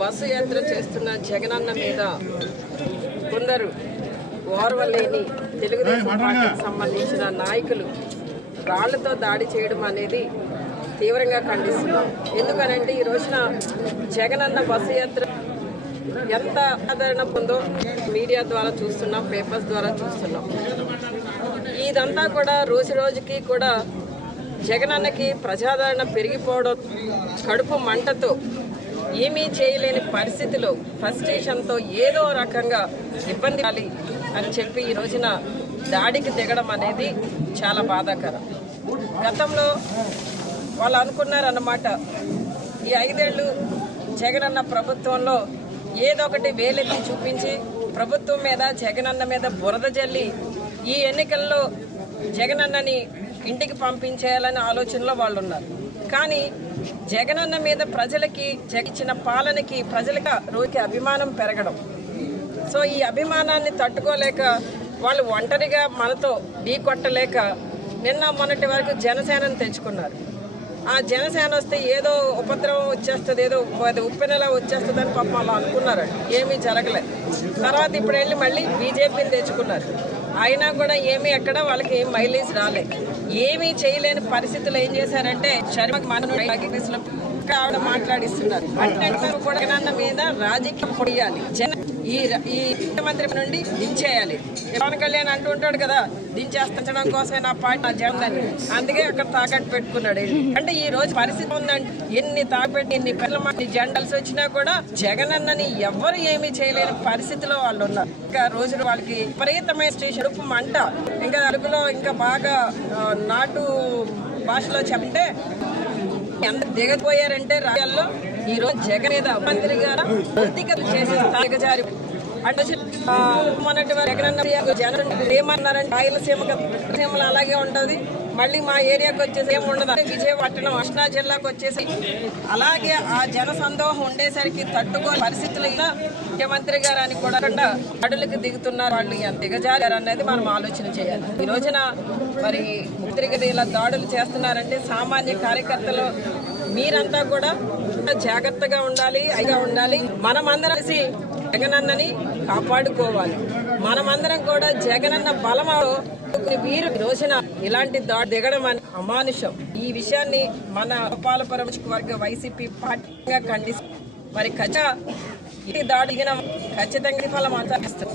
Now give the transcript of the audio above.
Bus యాత్ర చేస్తున్న జగనన్న మీద కొందరు ఓర్వలేని తెలుగుదేశం పార్టీకి సంబంధించిన నాయకులు రాళ్ళతో దాడి చేయడం అనేది తీవ్రంగా ఖండిస్తున్నాం. ఎందుకనంటే ఈ రోజున జగనన్న బస్సు యాత్ర ఎంత ఆదరణ పొందో మీడియా ద్వారా చూస్తున్నాం పేపర్స్ ద్వారా చూస్తున్నాం. ఇదంతా కూడా రోజు రోజుకి కూడా జగనన్నకి ప్రజాదరణ పెరిగిపోవడం కడుపు మంటతో ఏమీ చేయలేని పరిస్థితిలో ఫ్రస్ట్రేషన్తో ఏదో రకంగా ఇబ్బంది అని చెప్పి ఈ రోజున దాడికి దిగడం అనేది చాలా బాధాకరం. గతంలో వాళ్ళు అనుకున్నారన్నమాట ఈ ఐదేళ్ళు జగనన్న ప్రభుత్వంలో ఏదో ఒకటి వేలెత్తి చూపించి ప్రభుత్వం మీద జగనన్న మీద బురద జల్లి ఈ ఎన్నికల్లో జగనన్నని ఇంటికి పంపించేయాలనే ఆలోచనలో వాళ్ళు ఉన్నారు కానీ జగనన్న మీద ప్రజలకి జగిచ్చిన పాలనకి ప్రజలకి రోజుకి అభిమానం పెరగడం. సో ఈ అభిమానాన్ని తట్టుకోలేక వాళ్ళు ఒంటరిగా మనతో ఢీ కొట్టలేక నిన్న మొన్నటి వరకు జనసేనను తెచ్చుకున్నారు. ఆ జనసేన వస్తే ఏదో ఉపద్రవం వచ్చేస్తుంది ఏదో అది ఉప్పెనలా వచ్చేస్తుంది అని పాపం వాళ్ళు అనుకున్నారు ఏమీ జరగలేదు. తర్వాత ఇప్పుడు వెళ్ళి మళ్ళీ బీజేపీని తెచ్చుకున్నారు. అయినా కూడా ఏమి ఎక్కడ వాళ్ళకి ఏం మైలేజ్ రాలే. ఏమీ చేయలేని పరిస్థితులు ఏం చేశారంటే శర్మ మన మాట్లాడిస్తున్నారు. అంటే కూడా మీద రాజకీయం పొడియాలి. జన ఈ ఈ ముఖ్యమంత్రి నుండి దించేయాలి. పవన్ కళ్యాణ్ అంటూ ఉంటాడు కదా దించేస్తడం కోసమే నా పార్టీ నా జగన్ అని అందుకే అక్కడ తాకట్టు పెట్టుకున్నాడు అంటే ఈ రోజు పరిస్థితి ఉందంటే ఎన్ని తాకపెట్టి ఎన్ని పిల్లలు జెండల్స్ వచ్చినా కూడా జగన్ అన్నని ఎవ్వరు ఏమీ చేయలేని పరిస్థితిలో వాళ్ళు ఉన్నారు. ఇంకా రోజు వాళ్ళకి విపరీతమైన స్టేషన్ మంట. ఇంకా అడుగులో ఇంకా బాగా నాటు భాషలో చెప్తే ఎంత దిగపోయారంటే రాజ్యాల్లో ఈ రోజు జగన్ మంత్రి గారు వ్యక్తిగతం చేసే అంటే వరకు జనం ఏమన్నారంటే రాయలసీమ రాయలసీమలో అలాగే ఉంటది. మళ్ళీ మా ఏరియాకి వచ్చేసి ఏమి ఉండదు. విజయపట్నం కృష్ణా జిల్లాకు వచ్చేసి అలాగే ఆ జన సందోహం ఉండేసరికి తట్టుకోని పరిస్థితులు ఇలా ముఖ్యమంత్రి గారు అని కూడా కాకుండా అడులకి దిగుతున్నారు. వాళ్ళు ఎంత దిగజారారు అనేది మనం ఆలోచన చేయాలి. ఈ రోజున మరి ముఖ్యమంత్రి గారు ఇలా దాడులు చేస్తున్నారంటే సామాన్య కార్యకర్తలు మీరంతా కూడా జాగ్రత్తగా ఉండాలి అయిగా ఉండాలి. మనమందరం కలిసి జగనన్నని కాపాడుకోవాలి. మనమందరం కూడా జగనన్న బలమో వీరు రోజున ఇలాంటి దాడి దిగడం అని అమానుషం. ఈ విషయాన్ని మన గోపాలపురం వర్గ వైసీపీ పార్టీగా ఖండిస్తుంది మరి ఖచ్చ ఈ దాడి దిగిన ఖచ్చితంగా ఫలం ఆచరిస్తారు.